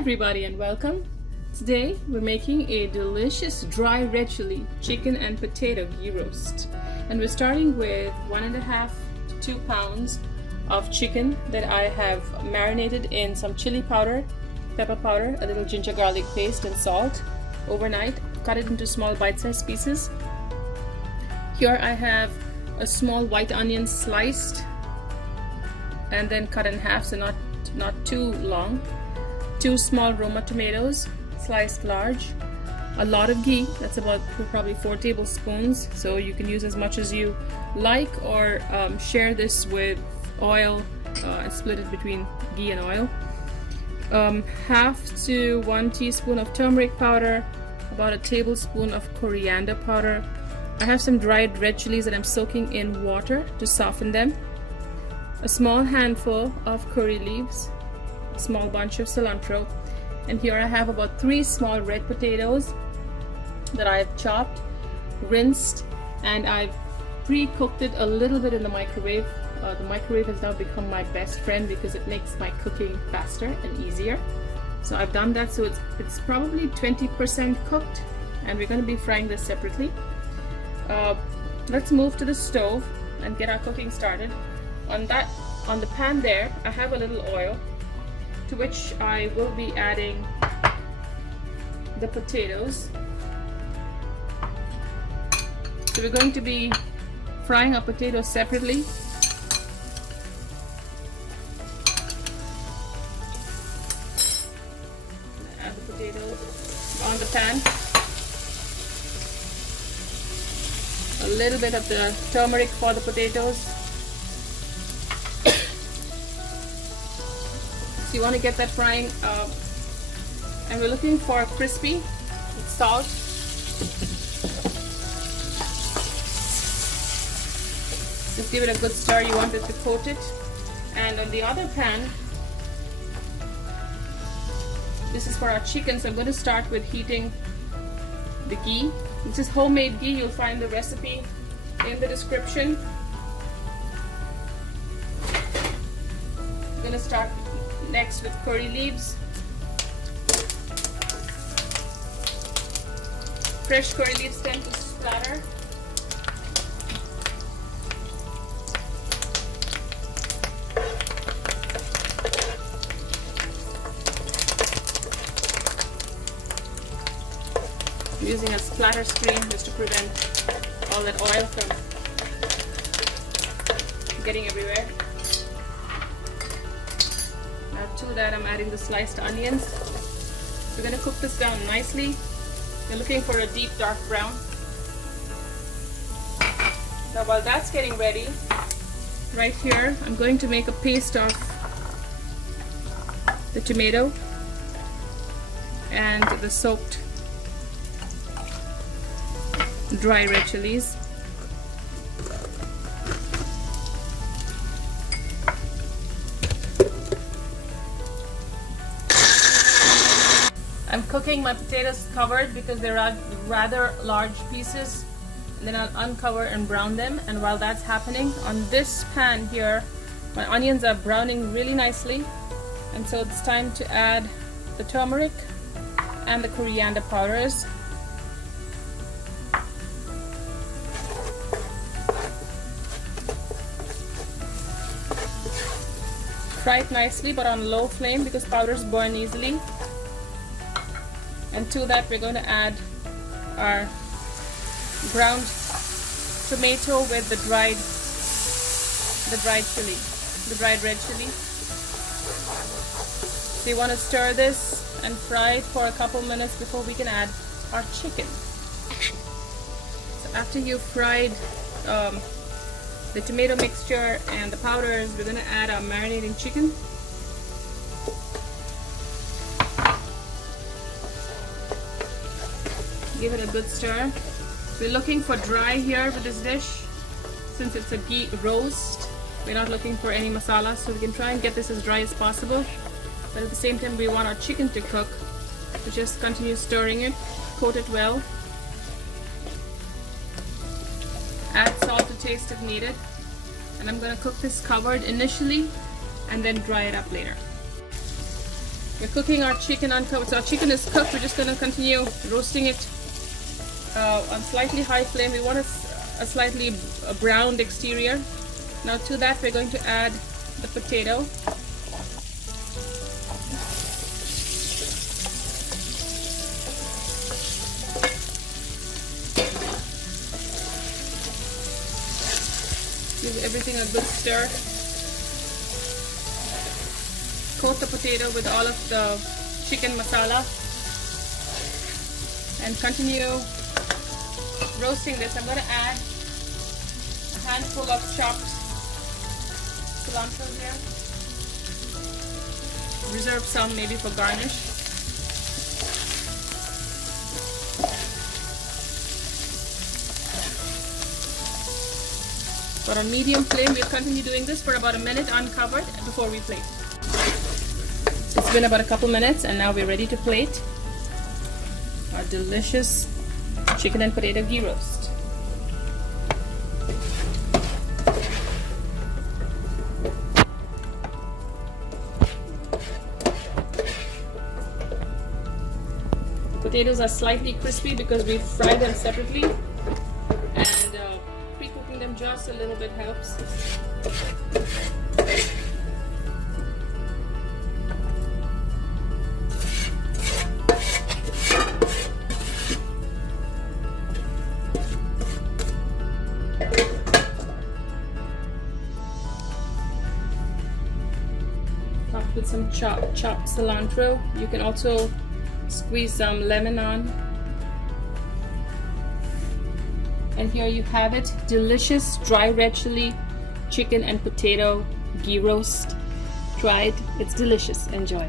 everybody and welcome. Today we're making a delicious dry red chili chicken and potato ghee roast. And we're starting with 1.5 to 2 pounds of chicken that I have marinated in some chili powder, pepper powder, a little ginger garlic paste and salt overnight. Cut it into small bite-sized pieces. Here I have a small white onion sliced and then cut in half, so not too long. 2 small Roma tomatoes sliced large. A lot of ghee, that's about probably 4 tablespoons, so you can use as much as you like, or share this with oil and split it between ghee and oil. 1/2 to 1 teaspoon of turmeric powder, about a tablespoon of coriander powder. I have some dried red chilies that I'm soaking in water to soften them. A small handful of curry leaves, a small bunch of cilantro, and here I have about 3 small red potatoes that I've chopped, rinsed, and I've pre-cooked it a little bit in the microwave. The microwave has now become my best friend because it makes my cooking faster and easier. So I've done that, so it's probably 20% cooked, and we're going to be frying this separately. Let's move to the stove and get our cooking started. On the pan there, I have a little oil, to which I will be adding the potatoes. So we're going to be frying our potatoes separately. Add the potatoes on the pan. A little bit of the turmeric for the potatoes. So you want to get that frying, and we're looking for crispy with salt. Just give it a good stir. You want it to coat it. And on the other pan, this is for our chicken, so I'm going to start with heating the ghee. This is homemade ghee. You'll find the recipe in the description. I'm going to start next with curry leaves. Fresh curry leaves tend to splatter. I'm using a splatter screen just to prevent all that oil from getting everywhere. Now to that I'm adding the sliced onions. We're going to cook this down nicely. We're looking for a deep dark brown. Now while that's getting ready, right here I'm going to make a paste of the tomato and the soaked dry red chilies. I'm cooking my potatoes covered because they're rather large pieces, and then I'll uncover and brown them. And while that's happening, on this pan here, my onions are browning really nicely, and so it's time to add the turmeric and the coriander powders. Fry it nicely, but on low flame because powders burn easily. And to that we're going to add our ground tomato with the dried red chili. So you want to stir this and fry it for a couple minutes before we can add our chicken. So after you've fried the tomato mixture and the powders, we're going to add our marinating chicken. Give it a good stir. We're looking for dry here with this dish. Since it's a ghee roast, we're not looking for any masala, so we can try and get this as dry as possible. But at the same time, we want our chicken to cook. So just continue stirring it, coat it well. Add salt to taste if needed. And I'm going to cook this covered initially and then dry it up later. We're cooking our chicken uncovered. So our chicken is cooked. We're just going to continue roasting it on slightly high flame. We want a slightly browned exterior. Now to that we're going to add the potato. Give everything a good stir. Coat the potato with all of the chicken masala and continue roasting this. I'm going to add a handful of chopped cilantro here. Reserve some maybe for garnish. But on medium flame, we'll continue doing this for about a minute uncovered before we plate. It's been about a couple minutes and now we're ready to plate our delicious chicken and potato ghee roast. Potatoes are slightly crispy because we fry them separately, and pre-cooking them just a little bit helps. Topped with some chopped cilantro. You can also squeeze some lemon on. And here you have it, delicious dry red chili chicken and potato ghee roast. Try it, it's delicious. Enjoy.